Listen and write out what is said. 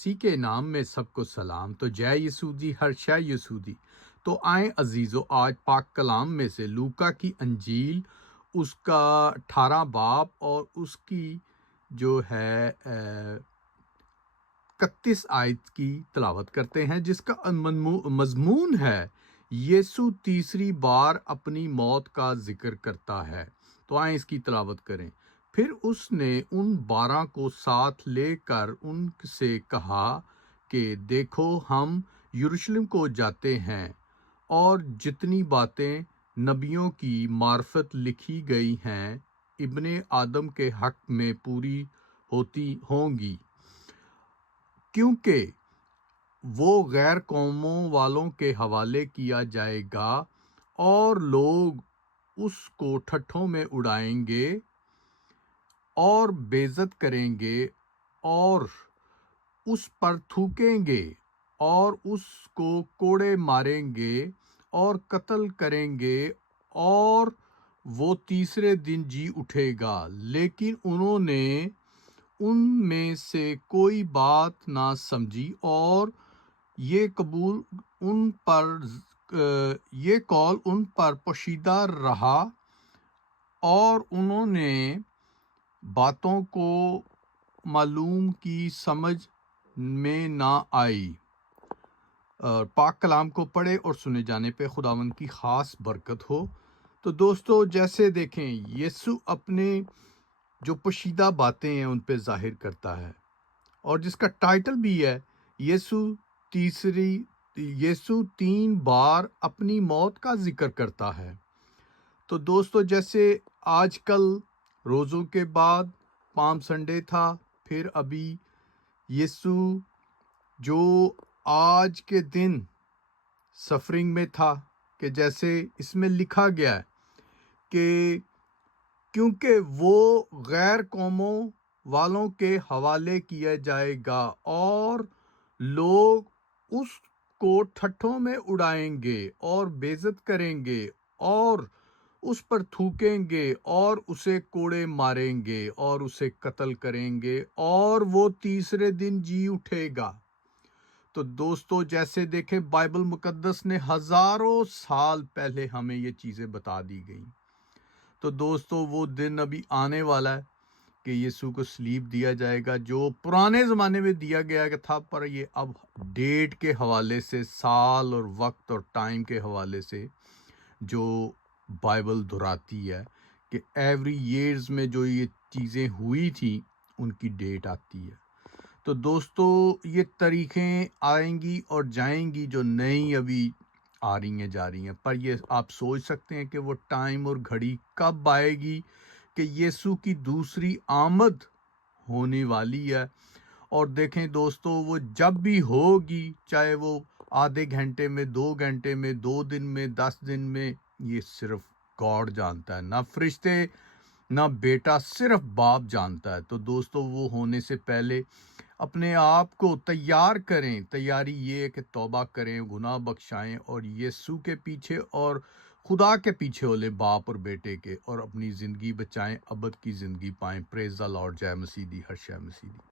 اسی کے نام میں سب کو سلام، تو جے یسودی ہر شے یسودی۔ تو آئیں عزیزو، آج پاک کلام میں سے لوکا کی انجیل، اس کا 18 باب اور اس کی جو ہے 31 آیت کی تلاوت کرتے ہیں، جس کا مضمون ہے یسوع تیسری بار اپنی موت کا ذکر کرتا ہے۔ تو آئیں اس کی تلاوت کریں۔ پھر اس نے ان 12 کو ساتھ لے کر ان سے کہا کہ دیکھو، ہم یروشلم کو جاتے ہیں، اور جتنی باتیں نبیوں کی معرفت لکھی گئی ہیں ابن آدم کے حق میں پوری ہوتی ہوں گی، کیونکہ وہ غیر قوموں والوں کے حوالے کیا جائے گا، اور لوگ اس کو ٹھٹھوں میں اڑائیں گے اور بےعزت کریں گے، اور اس پر تھوکیں گے، اور اس کو کوڑے ماریں گے اور قتل کریں گے، اور وہ تیسرے دن جی اٹھے گا۔ لیکن انہوں نے ان میں سے کوئی بات نہ سمجھی، اور یہ قول ان پر پوشیدہ رہا، اور انہوں نے باتوں کو معلوم کی، سمجھ میں نہ آئی۔ اور پاک کلام کو پڑھے اور سنے جانے پہ خداوند کی خاص برکت ہو۔ تو دوستو، جیسے دیکھیں، یسوع اپنے جو پوشیدہ باتیں ہیں ان پہ ظاہر کرتا ہے، اور جس کا ٹائٹل بھی ہے یسوع 3 بار اپنی موت کا ذکر کرتا ہے۔ تو دوستو، جیسے آج کل روزوں کے بعد پام سنڈے تھا، پھر ابھی یسوع جو آج کے دن سفرنگ میں تھا، کہ جیسے اس میں لکھا گیا ہے کہ کیونکہ وہ غیر قوموں والوں کے حوالے کیا جائے گا، اور لوگ اس کو ٹھٹھوں میں اڑائیں گے اور بےعزت کریں گے، اور اس پر تھوکیں گے، اور اسے کوڑے ماریں گے، اور اسے قتل کریں گے، اور وہ تیسرے دن جی اٹھے گا۔ تو دوستو، جیسے دیکھیں، بائبل مقدس نے ہزاروں سال پہلے ہمیں یہ چیزیں بتا دی گئیں۔ تو دوستو، وہ دن ابھی آنے والا ہے کہ یسوع کو صلیب دیا جائے گا، جو پرانے زمانے میں دیا گیا تھا، پر یہ اب ڈیٹ کے حوالے سے، سال اور وقت اور ٹائم کے حوالے سے جو بائبل دہراتی ہے کہ ایوری ایئرز میں جو یہ چیزیں ہوئی تھی ان کی ڈیٹ آتی ہے۔ تو دوستو، یہ تاریخیں آئیں گی اور جائیں گی جو نئی ابھی آ رہی ہیں جا رہی ہیں، پر یہ آپ سوچ سکتے ہیں کہ وہ ٹائم اور گھڑی کب آئے گی کہ یسوع کی دوسری آمد ہونے والی ہے۔ اور دیکھیں دوستو، وہ جب بھی ہوگی، چاہے وہ آدھے گھنٹے میں، 2 گھنٹے میں، 2 دن میں، 10 دن میں، یہ صرف گاڈ جانتا ہے، نہ فرشتے نہ بیٹا، صرف باپ جانتا ہے۔ تو دوستو، وہ ہونے سے پہلے اپنے آپ کو تیار کریں۔ تیاری یہ ہے کہ توبہ کریں، گناہ بخشائیں، اور یسوع کے پیچھے اور خدا کے پیچھے ہو لیں، باپ اور بیٹے کے، اور اپنی زندگی بچائیں، ابد کی زندگی پائیں۔ پریز دی لارڈ، جے مسیح دی، ہر شے مسیح دی۔